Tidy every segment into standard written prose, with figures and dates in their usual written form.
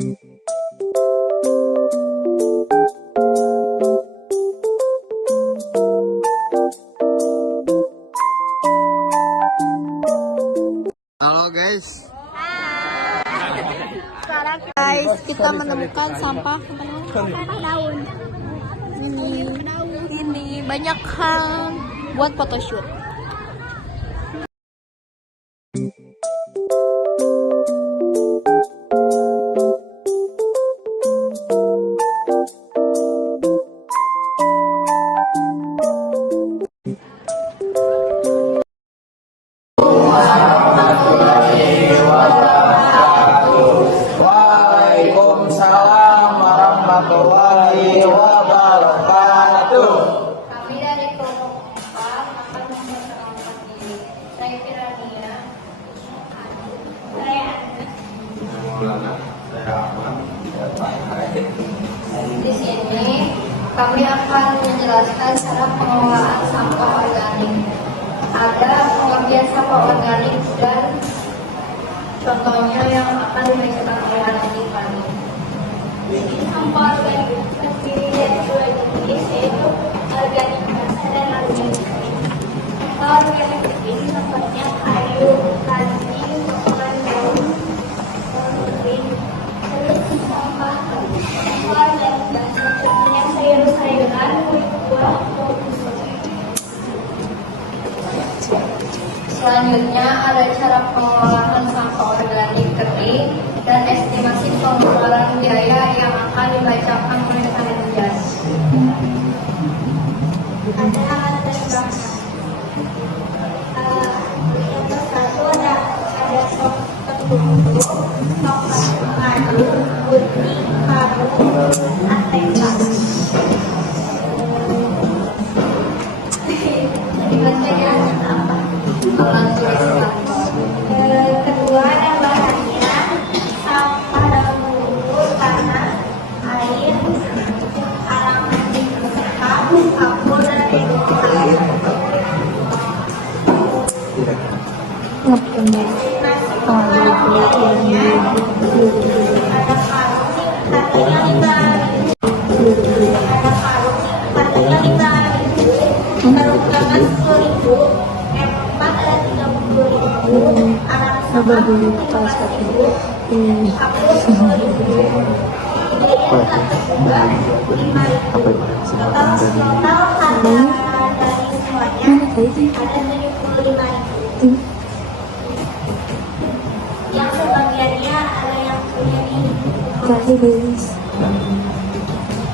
Halo guys. Guys, kita menemukan sampah daun. Ini banyak hal buat photoshoot. Waalaikumsalam warahmatullahi wabarakatuh. Kami dari kelompok 4 akan memperkenalkan diri. Saya Firania. Saya Maulana, saya Ahmad. di sini kami akan menjelaskan cara pengelolaan sampah organik. Ada pengertian sampah organik dan contohnya yang akan dibacakan oleh anak kami. Sampah organik terdiri dari dua jenis, yaitu organik basah dan organik kering. Sampah organik ini seperti kayu, ranting, potongan daun, kering. Terus sampah organik basah contohnya sayur-sayuran, buah, atau busuk. Selanjutnya ada cara pengelolaan sampah organik kering dan estimasi pengeluaran biaya yang akan dibacakan oleh panitia. Ada alat dan bahan. Yang satu ada sok tertutup, sok madu, putih, karung, ateka. Dibacanya apa? Alat tuliskan. Kedua ada bahannya sampah dalam bubur, tanah, air, arang anjing sekam, kapur, dan air. Ada karung katanya 5.000, ada karung katanya 5.000, karung tangan 10.000, empat ada 30.000, arang sekam 15.000, kapur 10.000, biaya juga 5.000. Total harga dari semuanya ada 75.000. Yang sebagiannya ada yang punya ini.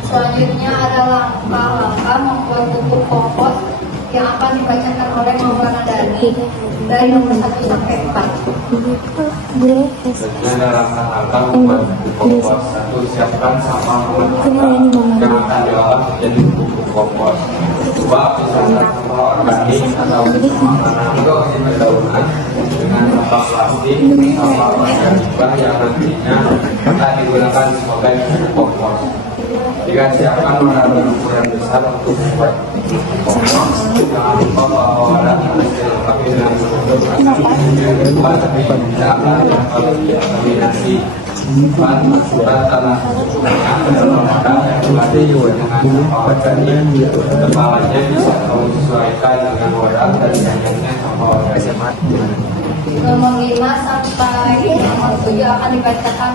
Selanjutnya ada langkah-langkah membuat pupuk kompos yang akan dibacakan oleh Maulana dari nomor 1 sampai 4. Selanjutnya ada langkah-langkah membuat pupuk kompos. 1. Siapkan sampah pembentukan yang akan diolah menjadi pupuk kompos. 2. Pisahkan sampah organik atau makanan dedaunan dengan sampah plastik, sampah organik yang nantinya akan digunakan sebagai pupuk kompos. 3. Siapkan wadah berukuran besar untuk membuat pupuk kompos. Jangan lupa bawa wadah hasil lengkapi dengan penutup. 4. Tidak akan kontaminasi. 4. Masukkan tanah sungai ke dalam wadah yang telah dibuat dengan sampah organik. Tebalannya bisa kamu sesuaikan dengan wadah dan banyaknya sampah organik. Nomor 5 sampai nomor 7 akan dibacakan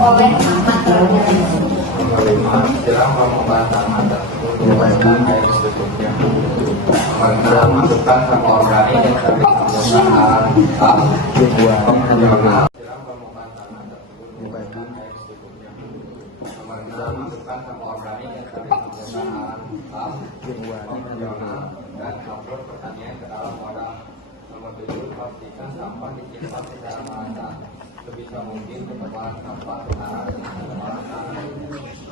oleh Ahmad. Nomor 5, siram pembukaan tanah tersebut menggunakan air secukupnya. Nomor 6, masukkan sampah organik yang tadi menggunakan konvensional. Siram pembukaan tanah tersebut menggunakan air secukupnya. Nomor 6, masukkan sampah organik yang tadi menggunakan konvensional dan upload pertanian ke dalam wadah. Nomor 7, pastikan sampah disimpan secara merata. Sebisa mungkin ketebalan sampah setara dengan ketebalan tanah.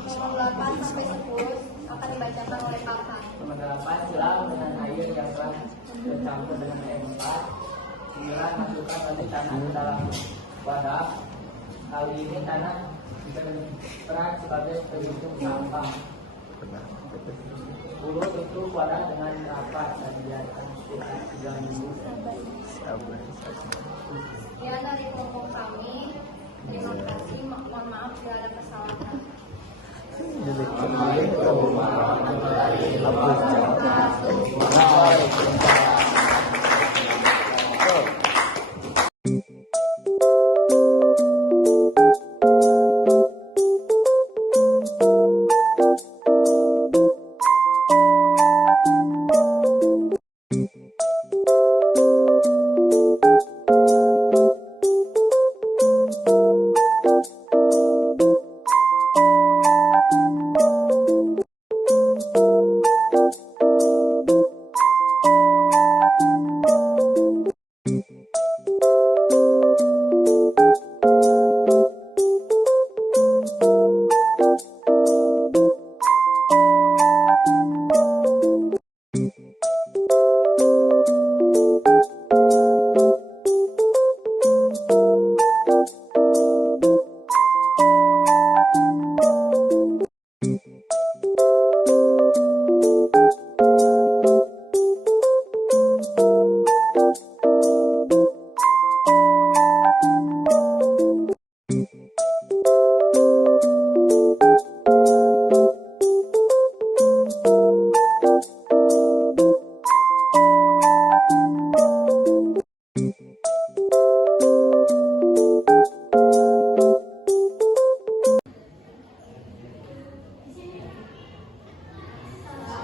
Nomor 8 sampai 10 akan dibacakan oleh Kakak. Nomor 8, siram dengan air yang telah bercampur dengan air 4. 9, masukkan batu tanah ke dalam wadah. Kali ini tanah bisa berperan sebagai pelindung sampah. 10, tutup wadah dengan rapat dan biarkan sekitar 3 minggu. Ya, dari kelompok kami Terima kasih, mohon maaf jika ada kesalahan.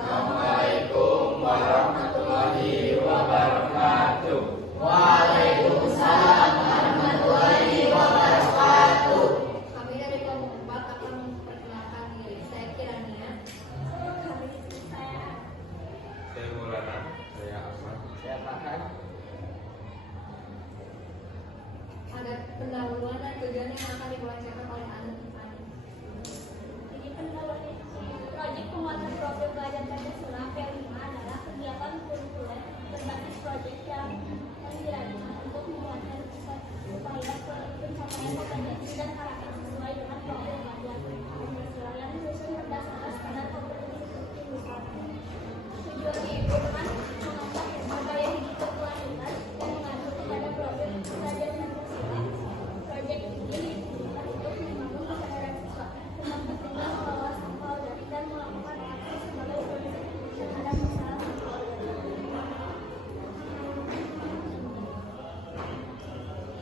Assalamualaikum warahmatullahi wabarakatuh. Waalaikumsalam warahmatullahi wabarakatuh. Kami dari kelompok 4 akan memperkenalkan diri. Saya Kirania. Saya Maulana. Saya Ahmad. Saya Farhan. Ada pendahuluan dan tujuan yang akan dibacakan oleh Anda. Jadi pendahuluan proyek penguatan profil pelajar Pancasila P5 adalah kegiatan kurikuler berbasis proyek yang dirancang untuk menguatkan upaya pencapaian kompetensi dan karakter sesuai dengan profil pelajar Pancasila yang disusun berdasarkan standar kompetensi lulusan. Tujuannya itu dengan mengangkat gaya hidup berkelanjutan dan mengacu kepada profil pelajar Pancasila. Proyek ini ditujukan untuk membangun kesadaran siswa tentang pentingnya mengelola sampah organik dan melakukan aksi sebagai solusi terhadap masalah sampah organik.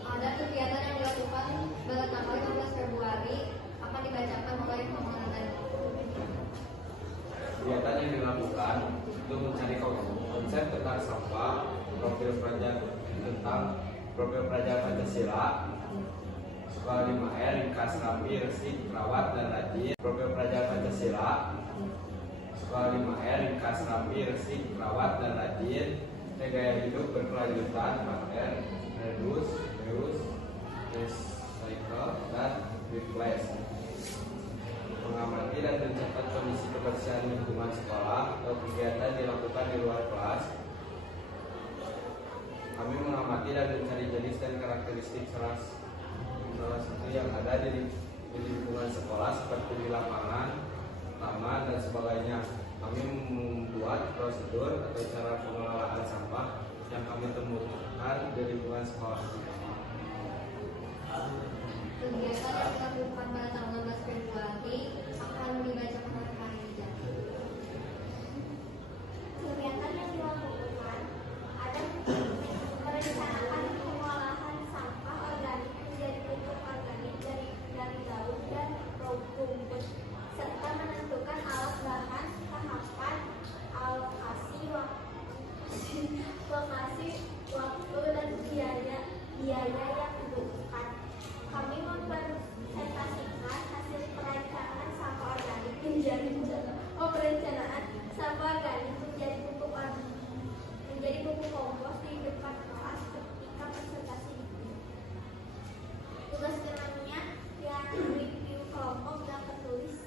Ada kegiatan yang dilakukan pada tanggal 15 Februari akan dibacakan oleh Maulana dan Kegiatan yang dilakukan untuk mencari konsep tentang sampah, profil pelajar tentang profil pelajar Pancasila, Sekolah 5R, ringkas, rapi, resik, rawat, dan rajin. Profil pelajar Pancasila, Sekolah 5R, ringkas, rapi, resik, rawat, dan rajin. Gaya hidup berkelanjutan, 4R, reduce, recycle, dan replace. Mengamati dan mencatat kondisi kebersihan lingkungan sekolah atau kegiatan dilakukan di luar kelas. Kami mengamati dan mencari jenis dan karakteristik salah satu yang ada di lingkungan sekolah seperti di lapangan, taman, dan sebagainya. Kami membuat prosedur atau cara pengelolaan sampah yang kami temukan di lingkungan sekolah. kegiatan yang dilakukan pada tanggal 16 Februari akan dibacakan oleh panitia. Kegiatan yang dilakukan ada merencanakan pengolahan sampah organik menjadi pupuk organik dari daun dan rumput, serta menentukan alat bahan, tahapan, alokasi, waktu, dan biaya yang dibutuhkan. Kami mempresentasikan hasil perencanaan sampah organik menjadi pupuk kompos di depan kelas ketika presentasi. Tugas kerennya yang review kelompok dan tertulis.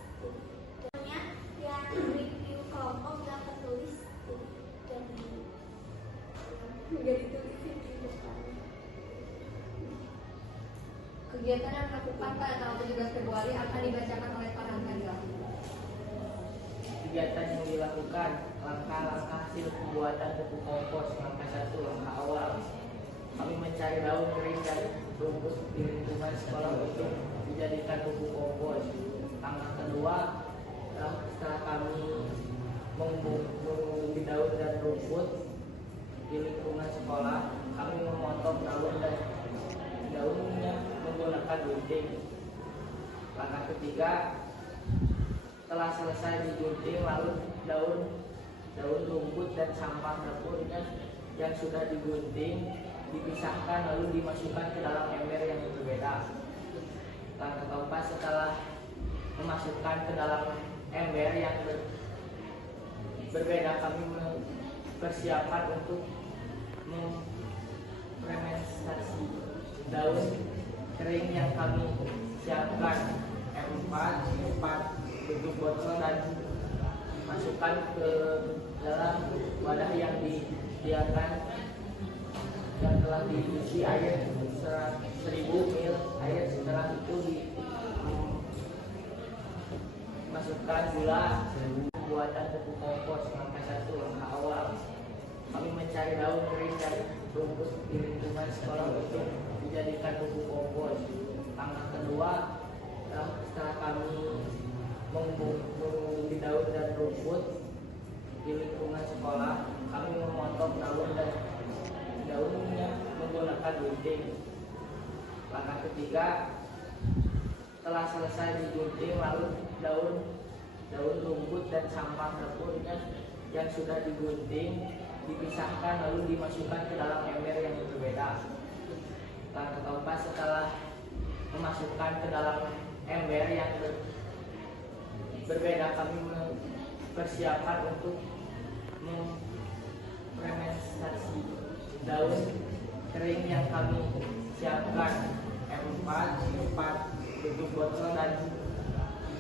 Kegiatan yang dilakukan pada tanggal 17 Februari akan dibacakan oleh Farhan Fadila. Kegiatan yang dilakukan, langkah-langkah hasil pembuatan pupuk kompos. Langkah 1, langkah awal. Kami mencari daun kering dan rumput di lingkungan sekolah untuk dijadikan pupuk kompos. Langkah kedua, setelah kami mengumpulkan daun dan rumput di lingkungan sekolah, kami memotong daun dan daunnya menggunakan gunting. Langkah ketiga, setelah selesai digunting, lalu daun rumput dan sampah dapurnya yang sudah digunting dipisahkan lalu dimasukkan ke dalam ember yang berbeda. Langkah keempat, setelah memasukkan ke dalam ember yang berbeda, kami persiapan untuk fermentasi daun kering yang kami siapkan empat bentuk botol dan masukkan ke dalam wadah yang disediakan yang telah diisi air 1000 ml air. Setelah itu dimasukkan gula. Pembuatan pupuk kompos. Langkah 1, langkah awal, kami mencari daun kering dan rumput di lingkungan sekolah untuk dijadikan pupuk kompos. Langkah kedua, setelah kami mengumpulkan daun dan rumput di lingkungan sekolah, kami memotong daun dan daunnya menggunakan gunting. Langkah ketiga, setelah selesai digunting, lalu daun rumput dan sampah dapurnya yang sudah digunting dipisahkan lalu dimasukkan ke dalam ember yang berbeda. Langkah keempat, setelah memasukkan ke dalam ember yang berbeda, kami persiapan untuk fermentasi daun kering yang kami siapkan empat bentuk botol dan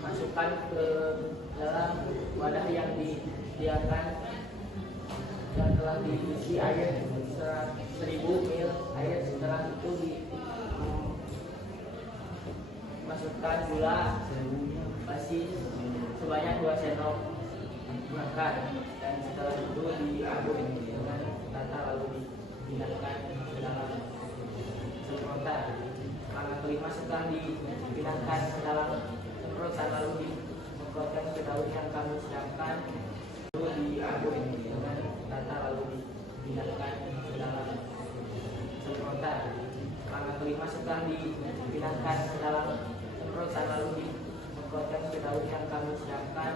masukkan ke dalam wadah yang disediakan yang telah diisi air 1000 ml air. Setelah itu dimasukkan gula basi sebanyak 2 sendok makan, dan setelah itu diaduk dengan rata lalu dipindahkan ke dalam semprotan. Langkah kelima, setelah dipindahkan ke dalam semprotan lalu disemprotkan ke daun yang kami siapkan, lalu diaduk dengan rata lalu dipindahkan ke dalam semprotan. Langkah kelima, setelah dipindahkan ke dalam semprotan lalu disemprotkan ke daun yang kami siapkan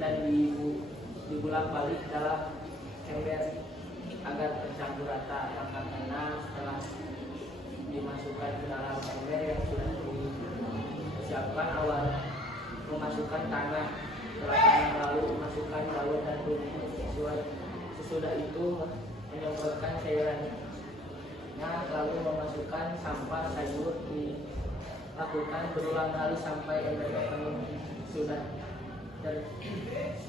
dan dibolak balik dalam ember agar tercampur rata. Langkah keenam, setelah dimasukkan ke dalam ember yang sudah disiapkan, awal memasukkan tanah, setelah tanah lalu memasukkan daun dan rumput. Sesudah itu menyemprotkan cairannya, lalu memasukkan sampah sayur. Dilakukan berulang kali sampai embernya penuh.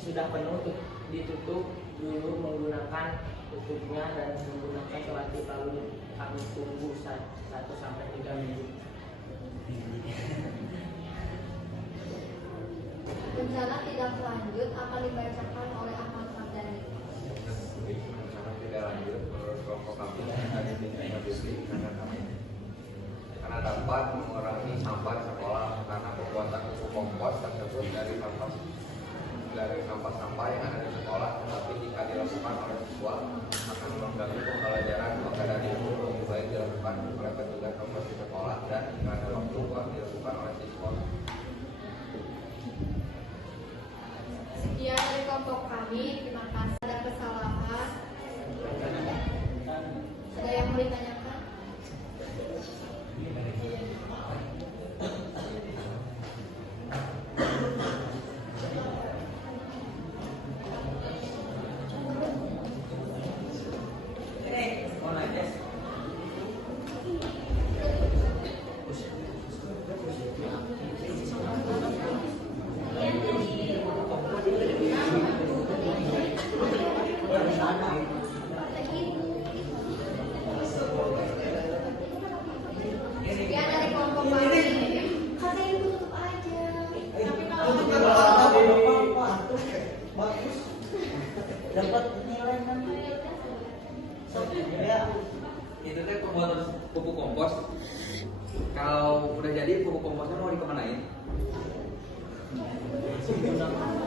Sudah penuh, ditutup dulu menggunakan tutupnya dan menggunakan selotip, lalu kami tunggu 1-3 menit. Rencana tidak lanjut akan dibacakan oleh Ahmad Mardani. Rencana tidak lanjut menurut kelompok kami dari tim karena dapat mengurangi sampah di sekolah, karena pembuatan pupuk kompos tersebut dari sampah-sampah yang ada di sekolah, tetapi jika dilakukan oleh siswa akan mengganggu pembelajaran. Maka dari itu lebih baik dilakukan oleh petugas kompos di sekolah dan jika ada waktu buat dilakukan oleh siswa. Sekian dari kelompok kami. Terima kasih. Ada kesalahan? Ada yang mau ditanyakan? menggunakan